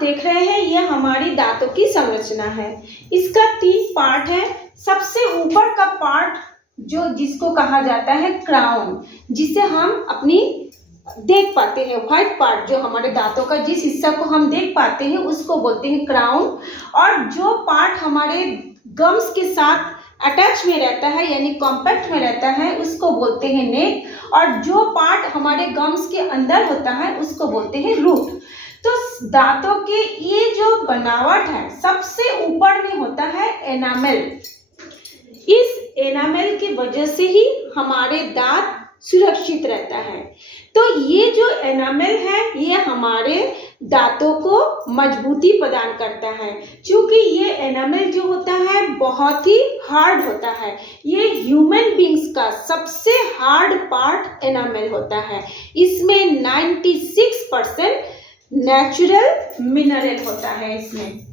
देख रहे हैं ये हमारी दांतों की संरचना है। इसका 3 पार्ट है। सबसे ऊपर का पार्ट जो जिसको कहा जाता है क्राउन, जिसे हम अपनी देख पाते हैं, व्हाइट पार्ट जो हमारे दांतों का जिस हिस्सा को हम देख पाते हैं उसको बोलते हैं क्राउन। और जो पार्ट हमारे गम्स के साथ अटैच में रहता है यानी कॉम्पैक्ट में रहता है उसको बोलते हैं नेक। और जो पार्ट हमारे गम्स के अंदर होता है उसको बोलते हैं रूट। तो दांतों के ये जो बनावट है सबसे ऊपर में होता है एनामेल। इस एनामेल की वजह से ही हमारे दांत सुरक्षित रहता है। तो ये जो एनामेल है ये हमारे दांतों को मजबूती प्रदान करता है। क्योंकि ये एनामेल जो होता है बहुत ही हार्ड होता है। ये ह्यूमन बींग्स का सबसे हार्ड पार्ट एनामेल होता है। इसमें 96% नेचुरल मिनरल होता है। इसमें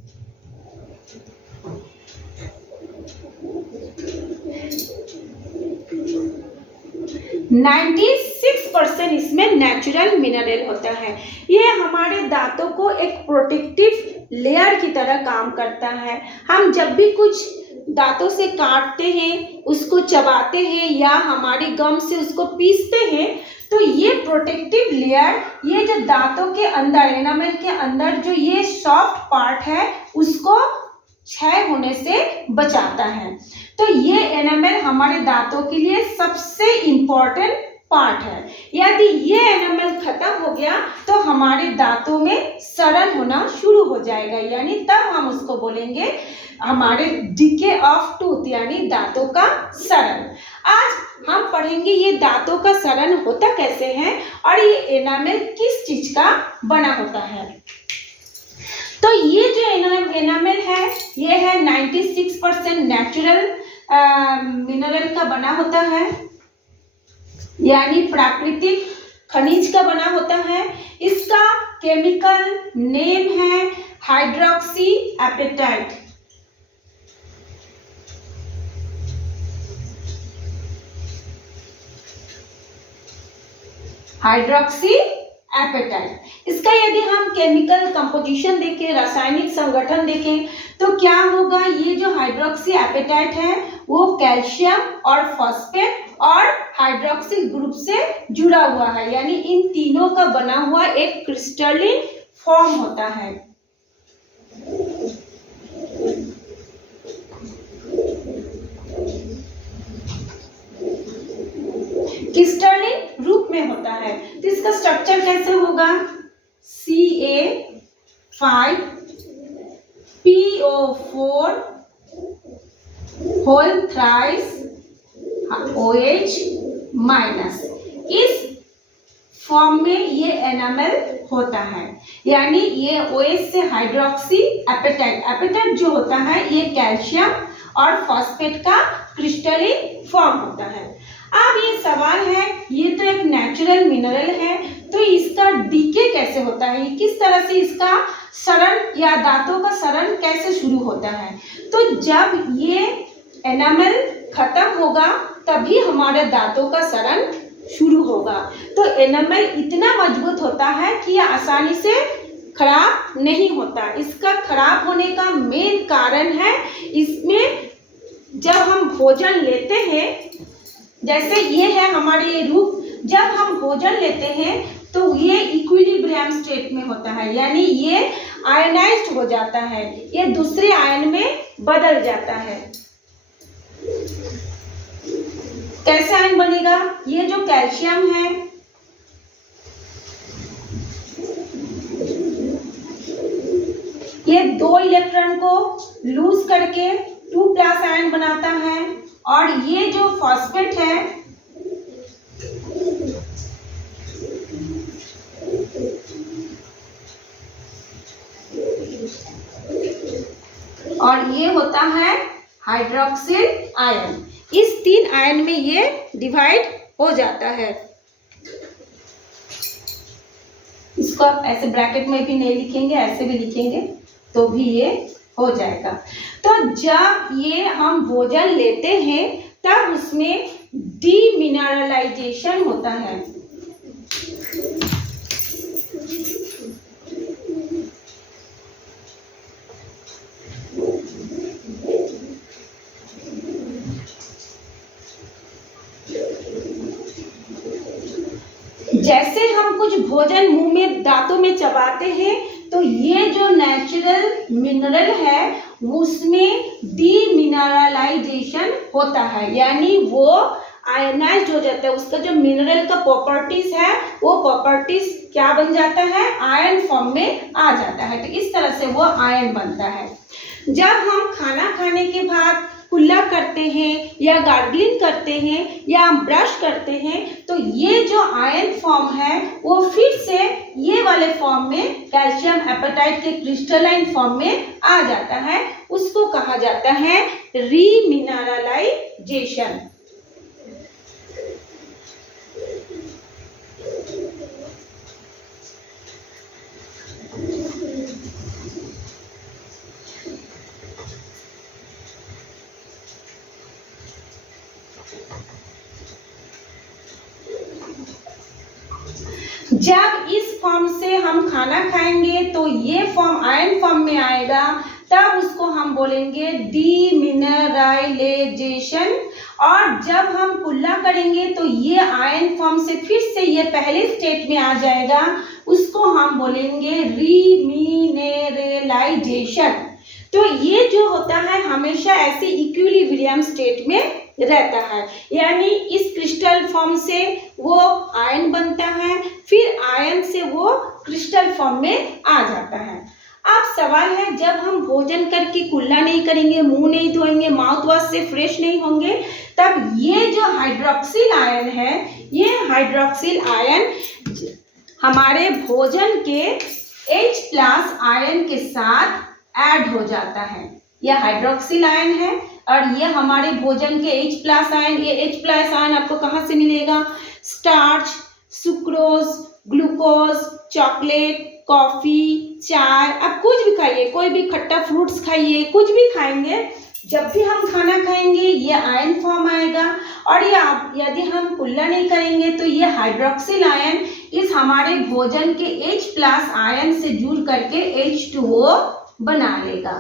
96% इसमें नेचुरल मिनरल होता है। ये हमारे दांतों को एक प्रोटेक्टिव लेयर की तरह काम करता है। हम जब भी कुछ दांतों से काटते हैं, उसको चबाते हैं या हमारी गम से उसको पीसते हैं तो ये प्रोटेक्टिव लेयर, ये जो दांतों के अंदर एनामेल के अंदर जो ये सॉफ्ट पार्ट है उसको क्षय होने से बचाता है। तो ये एनामेल हमारे दांतों के लिए सबसे इम्पोर्टेंट पार्ट है। यदि ये एनामेल खत्म हो गया तो हमारे दांतों में सड़न होना शुरू हो जाएगा, यानी तब हम उसको बोलेंगे हमारे डिके ऑफ टूथ यानी दांतों का सड़न। आज हम पढ़ेंगे ये दांतों का सड़न होता कैसे है और ये एनामेल किस चीज का बना होता है। तो ये जो एनामेल है ये है 96% नेचुरल मिनरल का बना होता है, यानी प्राकृतिक खनिज का बना होता है। इसका केमिकल नेम है हाइड्रोक्सी एपेटाइट। Hydroxyapatite. इसका यदि हम केमिकल कंपोजिशन देखें, रासायनिक संगठन देखें तो क्या होगा, ये जो हाइड्रोक्सी एपेटाइट है वो कैल्शियम और फॉस्फेट और हाइड्रोक्सिल ग्रुप से जुड़ा हुआ है, यानी इन तीनों का बना हुआ एक क्रिस्टलिन फॉर्म होता है। क्रिस्टलिन रूप में होता है। तो इसका स्ट्रक्चर कैसे होगा, Ca5PO4 whole thrice OH minus. इस फॉर्म में ये एनामेल होता है, यानी ये OH से हाइड्रोक्सी एपेटाइट, एपेटाइट जो होता है ये कैल्शियम और फॉस्फेट का क्रिस्टलिन फॉर्म होता है। अब ये सवाल है, ये तो एक नेचुरल मिनरल है तो इसका डीके कैसे होता है, किस तरह से इसका सड़न या दांतों का सड़न कैसे शुरू होता है। तो जब ये एनामेल खत्म होगा तभी हमारे दांतों का सड़न शुरू होगा। तो एनामेल इतना मजबूत होता है कि यह आसानी से खराब नहीं होता। इसका खराब होने का मेन कारण है इसमें जब हम भोजन लेते हैं, जैसे ये है हमारे ये रूप, जब हम भोजन लेते हैं तो ये इक्विलिब्रियम स्टेट में होता है, यानी ये आयनाइज्ड हो जाता है, ये दूसरे आयन में बदल जाता है। कैसे आयन बनेगा, ये जो कैल्शियम है ये 2 इलेक्ट्रॉन को लूज करके 2+ आयन बनाता है और ये जो फॉस्फेट है और ये होता है हाइड्रोक्सिल आयन। इस 3 आयन में ये डिवाइड हो जाता है। इसको आप ऐसे ब्रैकेट में भी नहीं लिखेंगे, ऐसे भी लिखेंगे तो भी ये हो जाएगा। तो जब ये हम भोजन लेते हैं तब उसमें डीमिनरलाइजेशन होता है। जैसे हम कुछ भोजन मुंह में दांतों में चबाते हैं तो ये जो नेचुरल मिनरल है उसमें डीमिनरलाइजेशन होता है, यानी वो आयनाइज्ड हो जाता है। उसका जो मिनरल का प्रॉपर्टीज है वो प्रॉपर्टीज क्या बन जाता है, आयन फॉर्म में आ जाता है। तो इस तरह से वो आयन बनता है। जब हम खाना खाने के बाद कुल्ला करते हैं या गार्गलिंग करते हैं या हम ब्रश करते हैं तो ये जो आयन फॉर्म है वो फिर से ये वाले फॉर्म में कैल्शियम एपेटाइट के क्रिस्टलाइन फॉर्म में आ जाता है। उसको कहा जाता है रीमिनरलाइजेशन। जब इस फॉर्म से हम खाना खाएंगे तो ये फॉर्म आयन फॉर्म में आएगा, तब उसको हम बोलेंगे डीमिनरलाइजेशन। और जब हम कुल्ला करेंगे तो ये आयन फॉर्म से फिर से ये पहले स्टेट में आ जाएगा, उसको हम बोलेंगे रीमिनरलाइजेशन। तो ये जो होता है हमेशा ऐसे इक्विलिब्रियम स्टेट में रहता है, यानी इस क्रिस्टल फॉर्म से वो आयन बनता है, फिर आयन से वो क्रिस्टल फॉर्म में आ जाता है। अब सवाल है, जब हम भोजन करके कुल्ला नहीं करेंगे, मुंह नहीं धोएंगे, माउथ वॉश से फ्रेश नहीं होंगे, तब ये जो हाइड्रोक्सिल आयन है, ये हाइड्रोक्सिल आयन हमारे भोजन के H+ आयन के साथ ऐड हो जाता है। यह हाइड्रोक्सिल आयन है और ये हमारे भोजन के H+ आयन। ये H+ आयन आपको कहाँ से मिलेगा, starch, sucrose, glucose, chocolate, coffee, चाय, आप कुछ भी खाइए, कोई भी खट्टा फ्रूट्स खाइए, कुछ भी खाएंगे, जब भी हम खाना खाएंगे ये आयन फॉर्म आएगा। और ये यदि हम कुल्ला नहीं करेंगे तो ये हाइड्रोक्सिल आयन इस हमारे भोजन के H+ आयन से जुड़ करके H2O बना लेगा।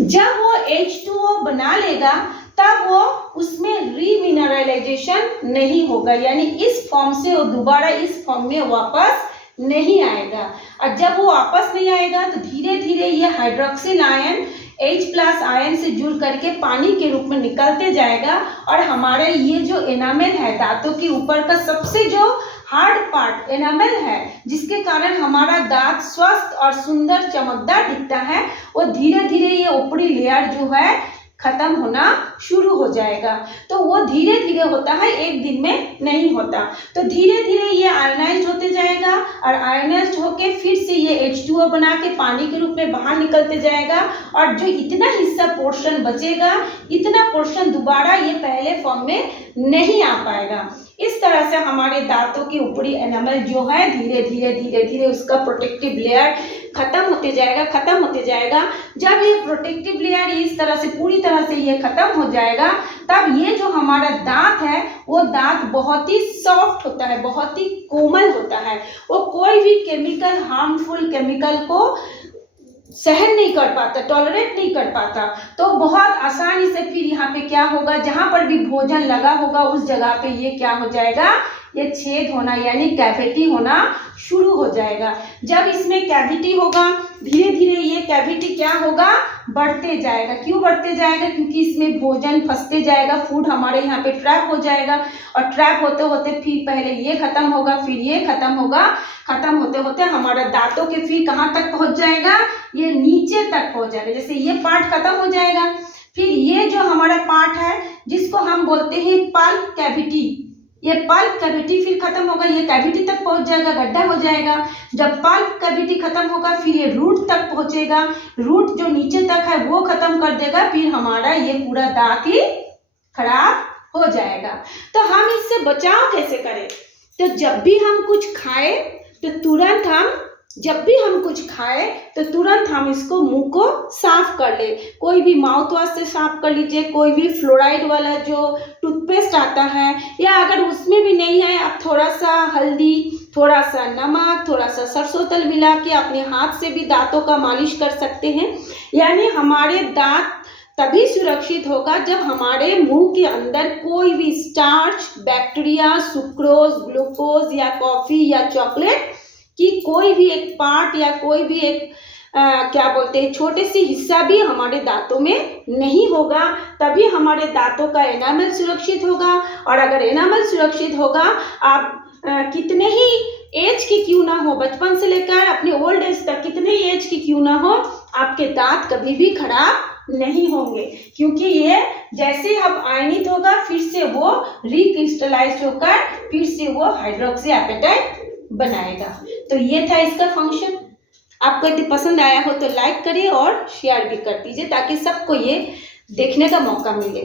जब वो H2O बना लेगा तब वो उसमें रीमिनरलाइजेशन नहीं होगा, यानी इस फॉर्म से वो दोबारा इस फॉर्म में वापस नहीं आएगा। और जब वो वापस नहीं आएगा तो धीरे धीरे ये हाइड्रोक्सिल आयन H+ आयन से जुड़ करके पानी के रूप में निकलते जाएगा और हमारे ये जो एनामेल है, दांतों के ऊपर का सबसे जो हार्ड पार्ट एनामेल है, जिसके कारण हमारा दांत स्वस्थ और सुंदर चमकदार दिखता है, वो धीरे धीरे ये ऊपरी लेयर जो है खत्म होना शुरू हो जाएगा। तो वो धीरे धीरे होता है, एक दिन में नहीं होता। तो धीरे धीरे ये आयनाइज्ड होते जाएगा और आयनाइज्ड होके फिर से ये H2O बना के पानी के रूप में बाहर निकलते जाएगा और जो इतना हिस्सा पोर्शन बचेगा, इतना पोर्शन दोबारा ये पहले फॉर्म में नहीं आ पाएगा। इस तरह से हमारे दांतों के ऊपरी एनामल जो है धीरे धीरे उसका प्रोटेक्टिव लेयर खत्म होते जाएगा। जब ये प्रोटेक्टिव लेयर इस तरह से पूरी तरह से ये खत्म हो जाएगा, तब ये जो हमारा दांत है वो दांत बहुत ही सॉफ्ट होता है, बहुत ही कोमल होता है। वो कोई भी केमिकल, हार्मफुल केमिकल को सहन नहीं कर पाता, टॉलरेट नहीं कर पाता। तो बहुत आसानी से फिर यहाँ पे क्या होगा, जहाँ पर भी भोजन लगा होगा उस जगह पे ये क्या हो जाएगा, ये छेद होना यानी कैविटी होना शुरू हो जाएगा। जब इसमें कैविटी होगा धीरे धीरे ये कैविटी क्या होगा, बढ़ते जाएगा। क्यों बढ़ते जाएगा, क्योंकि इसमें भोजन फंसते जाएगा, फूड हमारे यहाँ पे ट्रैप हो जाएगा और ट्रैप होते होते फिर पहले ये खत्म होगा, फिर ये खत्म होगा, खत्म होते होते हमारा दांतों के फिर कहाँ तक पहुँच जाएगा, ये नीचे तक पहुँच जाएगा। जैसे ये पार्ट खत्म हो जाएगा, फिर ये जो हमारा पार्ट है जिसको हम बोलते हैं पल्प कैविटी, ये पल्प कैविटी फिर खत्म होगा, ये कैविटी तक पहुंच जाएगा, गड्ढा हो जाएगा। जब पल्प कैविटी खत्म होगा फिर ये रूट तक पहुंचेगा, रूट जो नीचे तक है वो खत्म कर देगा, फिर हमारा ये पूरा दांत ही खराब हो जाएगा। तो हम इससे बचाव कैसे करें, तो जब भी हम कुछ खाएं तो तुरंत हम इसको मुंह को साफ कर ले। कोई भी माउथ वॉश से साफ कर लीजिए, कोई भी फ्लोराइड वाला जो टूथपेस्ट आता है, या अगर उसमें भी नहीं है आप थोड़ा सा हल्दी, थोड़ा सा नमक, थोड़ा सा सरसों तेल मिला के अपने हाथ से भी दांतों का मालिश कर सकते हैं। यानी हमारे दांत तभी सुरक्षित होगा जब हमारे मुंह के अंदर कोई भी स्टार्च, बैक्टीरिया, सुक्रोज, ग्लूकोज या कॉफी या चॉकलेट की कोई भी एक पार्ट या कोई भी एक क्या बोलते हैं छोटे से हिस्सा भी हमारे दांतों में नहीं होगा। तभी हमारे दांतों का एनामल सुरक्षित होगा। और अगर एनामल सुरक्षित होगा, आप कितने ही एज की क्यों ना हो, बचपन से लेकर अपने ओल्ड एज तक कितने ही एज की क्यों ना हो, आपके दांत कभी भी खराब नहीं होंगे, क्योंकि ये जैसे अब आयनित होगा फिर से वो रिक्रिस्टलाइज होकर फिर से वो हाइड्रोक्सी एपेटाइट बनाएगा। तो ये था इसका फंक्शन। आपको यदि पसंद आया हो तो लाइक करिए और शेयर भी कर दीजिए ताकि सबको ये देखने का मौका मिले।